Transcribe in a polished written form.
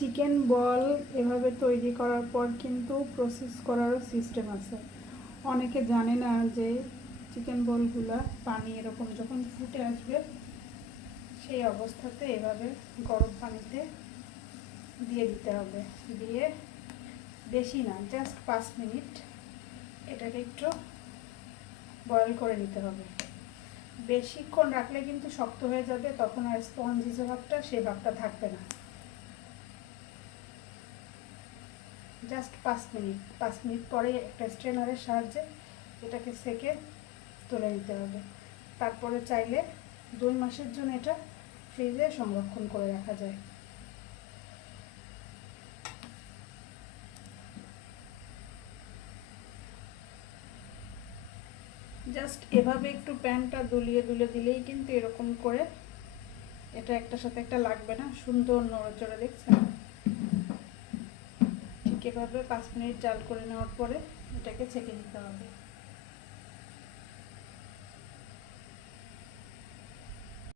Chicken বল এভাবে তৈরি করার পর কিন্তু প্রসেস করারও সিস্টেম আছে। অনেকে জানে না যে চিকেন বলগুলা পানি এরকম যখন ফুটে আসবে সেই অবস্থাতে এভাবে গরম পানিতে দিয়ে দিতে হবে। দিয়ে বেশি না, জাস্ট 5 মিনিট এটাকে একটু বয়েল করে নিতে হবে। বেশিক্ষণ রাখলে কিন্তু শক্ত হয়ে যাবে, তখন আর স্পঞ্জি যে ভাবটা সেই ভাবটা থাকবে না। জাস্ট 5 মিনিট পরে একটা স্ট্রেনারের সাহায্যে এটাকে সেকে তুলে নিতে হবে। তারপরে চাইলে 2 মাসের জন্য এটা ফ্রিজে সংরক্ষণ করে রাখা যায়। জাস্ট এভাবে একটু প্যানটা দুলিয়ে দিলেই কিন্তু এরকম করে এটা একটার সাথে একটা লাগবে না, সুন্দর নড়াচড়া, দেখছেন? ঠিক এভাবে 5 মিনিট জাল করে নেওয়ার পরে এটাকে ছেঁকে নিতে হবে।